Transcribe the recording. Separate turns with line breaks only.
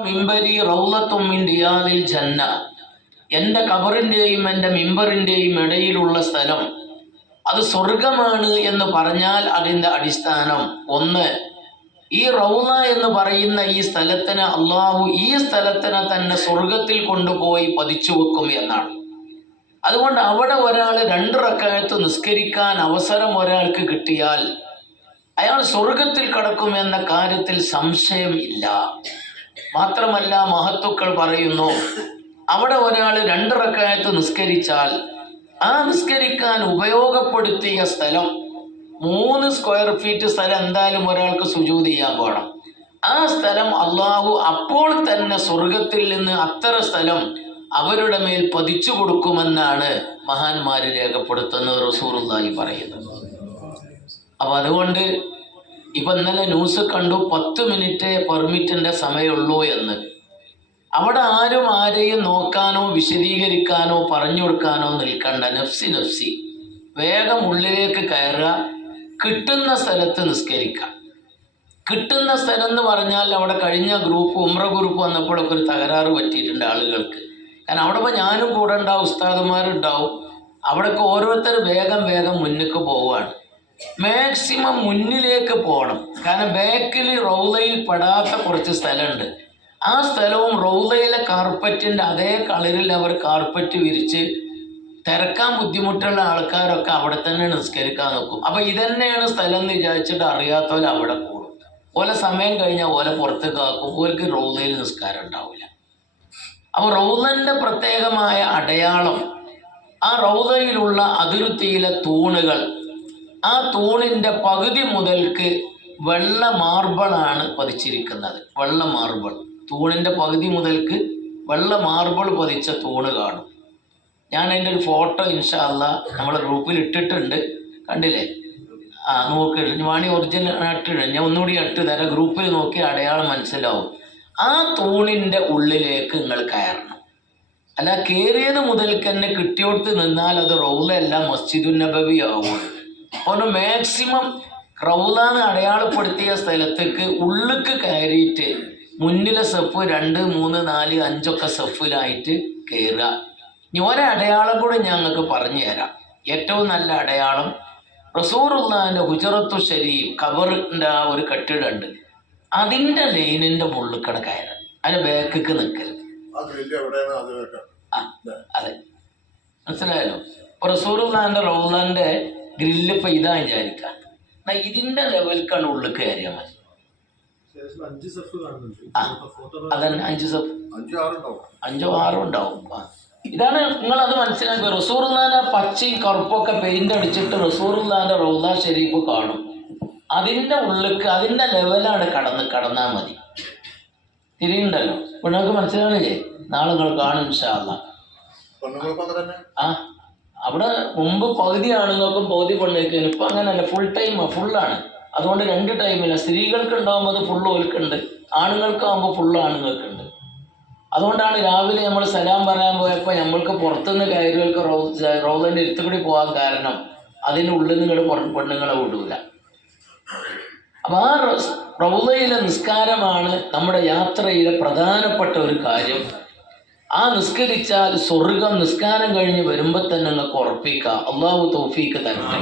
മിമ്പരി റൗലത്തും മിൻ റിയാദിൽ ജന്ന. എന്റെ കബറിന്റെയും എന്റെ മിമ്പറിന്റെയും ഇടയിലുള്ള സ്ഥലം. അത് സ്വർഗമാണ് എന്ന് പറഞ്ഞാൽ അതിന്റെ അടിസ്ഥാനം. ഒന്ന് ഈ റൗല എന്ന് പറയുന്ന ഈ സ്ഥലത്തിന് അള്ളാഹു ഈ സ്ഥലത്തിന് തന്നെ സ്വർഗത്തിൽ കൊണ്ടുപോയി പതിച്ചു വെക്കും എന്നാണ്. അതുകൊണ്ട് അവിടെ ഒരാൾ രണ്ട് റക്കായത്ത് നിസ്കരിക്കാൻ അവസരം ഒരാൾക്ക് കിട്ടിയാൽ അയാൾ സ്വർഗത്തിൽ കടക്കുമെന്ന കാര്യത്തിൽ സംശയം ഇല്ല. മാത്രമല്ല മഹത്തുക്കൾ പറയുന്നു അവിടെ ഒരാൾ രണ്ടിറക്കായത്ത് നിസ്കരിച്ചാൽ ആ നിസ്കരിക്കാൻ ഉപയോഗപ്പെടുത്തിയ സ്ഥലം മൂന്ന് സ്ക്വയർ ഫീറ്റ് സ്ഥലം എന്തായാലും ഒരാൾക്ക് സുജൂത് ചെയ്യാൻ പോകണം ആ സ്ഥലം അള്ളാഹു അപ്പോൾ തന്നെ സ്വർഗത്തിൽ നിന്ന് അത്തര സ്ഥലം അവരുടെ മേൽ പതിച്ചു കൊടുക്കുമെന്നാണ് മഹാന്മാര് രേഖപ്പെടുത്തുന്നത് റസൂറുല്ലായി പറയുന്നത്. അപ്പൊ അതുകൊണ്ട് ഇപ്പം ഇന്നലെ ന്യൂസ് കണ്ടു പത്ത് മിനിറ്റ് പെർമിറ്റിന്റെ സമയമുള്ളൂ എന്ന്. അവിടെ ആരും ആരെയും നോക്കാനോ വിശദീകരിക്കാനോ പറഞ്ഞു കൊടുക്കാനോ നിൽക്കണ്ട. നഫ്സി നഫ്സി. വേഗം ഉള്ളിലേക്ക് കയറുക. കിട്ടുന്ന സ്ഥലത്ത് നിസ്കരിക്കാം കിട്ടുന്ന സ്ഥലം എന്ന് പറഞ്ഞാൽ അവിടെ കഴിഞ്ഞ ഗ്രൂപ്പ് ഉമ്ര ഗ്രൂപ്പ് വന്നപ്പോഴൊക്കെ ഒരു തകരാറ് പറ്റിയിട്ടുണ്ട് ആളുകൾക്ക്. കാരണം അവിടെ ഇപ്പോൾ ഞാനും കൂടെ ഉണ്ടാവും ഉസ്താദുമാരുണ്ടാവും അവിടെയൊക്കെ ഓരോരുത്തർ വേഗം വേഗം മുന്നേക്ക് പോവുകയാണ്. മാക്സിമം മുന്നിലേക്ക് പോകണം. കാരണം ബാക്കിൽ റൗലയിൽ പെടാത്ത കുറച്ച് സ്ഥലമുണ്ട്. ആ സ്ഥലവും റൗലയിലെ കാർപ്പറ്റിന്റെ അതേ കളറിൽ അവർ കാർപ്പറ്റ് വിരിച്ച് തിരക്കാൻ ബുദ്ധിമുട്ടുള്ള ആൾക്കാരൊക്കെ അവിടെ തന്നെ നിസ്കരിക്കാൻ നോക്കും അപ്പം ഇതന്നെയാണ് സ്ഥലം എന്ന് വിചാരിച്ചിട്ട് അറിയാത്തവർ അവിടെ കൂടും. ഓലെ സമയം കഴിഞ്ഞാൽ ഓലെ പുറത്തേക്ക് ആക്കും. ഓർക്ക് റൗലയിൽ നിസ്കാരം ഉണ്ടാവില്ല. അപ്പോൾ റൗലന്റെ പ്രത്യേകമായ അടയാളം ആ റൗലയിലുള്ള അതിരുത്തിയിലെ തൂണുകൾ ആ തൂണിന്റെ പകുതി മുതൽക്ക് വെള്ള മാർബിളാണ് പതിച്ചിരിക്കുന്നത്. വെള്ള മാർബിൾ. തൂണിന്റെ പകുതി മുതൽക്ക് വെള്ള മാർബിൾ പതിച്ച തൂണ് കാണും. ഞാൻ അതിന്റെ ഒരു ഫോട്ടോ ഇൻഷാല്ല നമ്മളെ ഗ്രൂപ്പിൽ ഇട്ടിട്ടുണ്ട്. കണ്ടില്ലേ? ആ നോക്കി. വാണി ഒറിജിനൽ ഇട്ടിട്ടുണ്ട് ഞാൻ ഒന്നുകൂടി ഇട്ട് തരാം. ഗ്രൂപ്പിൽ നോക്കി അടയാളം മനസ്സിലാവും. ആ തൂണിന്റെ ഉള്ളിലേക്ക് നിങ്ങൾ കയറണം. അല്ല കയറിയത് മുതൽക്ക് തന്നെ കിട്ടിയോടത്ത് നിന്നാൽ അത് റൗലല്ല മസ്ജിദുൻ നബവി അപ്പോൾ മാക്സിമം റൗലാന്ന് അടയാളപ്പെടുത്തിയ സ്ഥലത്തേക്ക് ഉള്ളിക്ക് കയറിയിട്ട് മുന്നിലെ സെഫ് രണ്ട് മൂന്ന് നാല് അഞ്ചൊക്കെ സെഫിലായിട്ട് കയറുക ഇനി ഒരടയാളം കൂടെ ഞങ്ങൾക്ക് പറഞ്ഞു തരാം. ഏറ്റവും നല്ല അടയാളം റസൂറുല്ലാന്റെ ഹുജറത്തു ഷരീഫ് ഖബറിന്റെ ആ ഒരു കെട്ടിടമുണ്ട്. അതിന്റെ ലൈനിന്റെ മുള്ളിക്കട കയറുക അതിന്റെ ബാക്കിക്ക് നിൽക്കരുത്
അത്
മനസ്സിലായല്ലോ? ഇപ്പൊ റൗലാന്റെ ഗ്രില്ല് ഇപ്പൊ ഇതാ വിചാരിക്കാം. എന്നാ ഇതിന്റെ ലെവൽക്കാണ് ഉള്ളിൽ കയറിയാൽ മതി.
ശേഷം അഞ്ച് സെഫ് കാണുന്നുണ്ട്.
ആ. അതന്നെ അഞ്ച് സഫ്.
അഞ്ചു
ആറോ ഉണ്ടാവും. ഇതാണ് നിങ്ങൾ അത് മനസ്സിലാക്കുക റസൂറുല്ലാന്റെ പച്ചയും കറുപ്പൊക്കെ പെയിന്റ് അടിച്ചിട്ട് റസൂർന്നാന്റെ റൗല ഷെരീഫ് കാണും. അതിന്റെ ഉള്ളിക്ക് അതിന്റെ ലെവലാണ് കടന്ന് കടന്നാൽ മതി. തിരിയുണ്ടല്ലോ. ഇപ്പൊ നിങ്ങൾക്ക് മനസ്സിലാണില്ലേ നാളെ നിങ്ങൾ കാണും ഇൻഷാല്ലാ ആ അവിടെ മുമ്പ് പകുതി ആണുങ്ങൾക്കും പകുതി പെണ്ണുങ്ങൾക്കും ഇപ്പം അങ്ങനെയല്ല ഫുൾ ടൈം ഫുള്ളാണ് അതുകൊണ്ട് രണ്ട് ടൈമില്ല സ്ത്രീകൾക്ക് ഉണ്ടാകുമ്പോൾ അത് ഫുള്ള് ഓൽക്കുണ്ട്. ആണുങ്ങൾക്കാകുമ്പോൾ ഫുള്ള് ആണുങ്ങൾക്കുണ്ട്. അതുകൊണ്ടാണ് രാവിലെ നമ്മൾ സലാം പറയാൻ പോയപ്പോൾ നമ്മൾക്ക് പുറത്തുനിന്ന് കയറുകൾക്ക് റോ റോദന്റെ കൂടി പോകാൻ കാരണം അതിന്റെ ഉള്ളിൽ നിങ്ങൾ പെണ്ണുങ്ങളെ വിടൂല. അപ്പം ആ റൗദയിലെ നിസ്കാരമാണ് നമ്മുടെ യാത്രയിലെ പ്രധാനപ്പെട്ട ഒരു കാര്യം. ആ നിസ്കരിച്ചാൽ സ്വർഗം നിസ്കാരം കഴിഞ്ഞ് വരുമ്പോൾ തന്നെ നിങ്ങൾക്ക് ഉറപ്പിക്കാം. അള്ളാഹു തൗഫീക്ക് തരട്ടെ.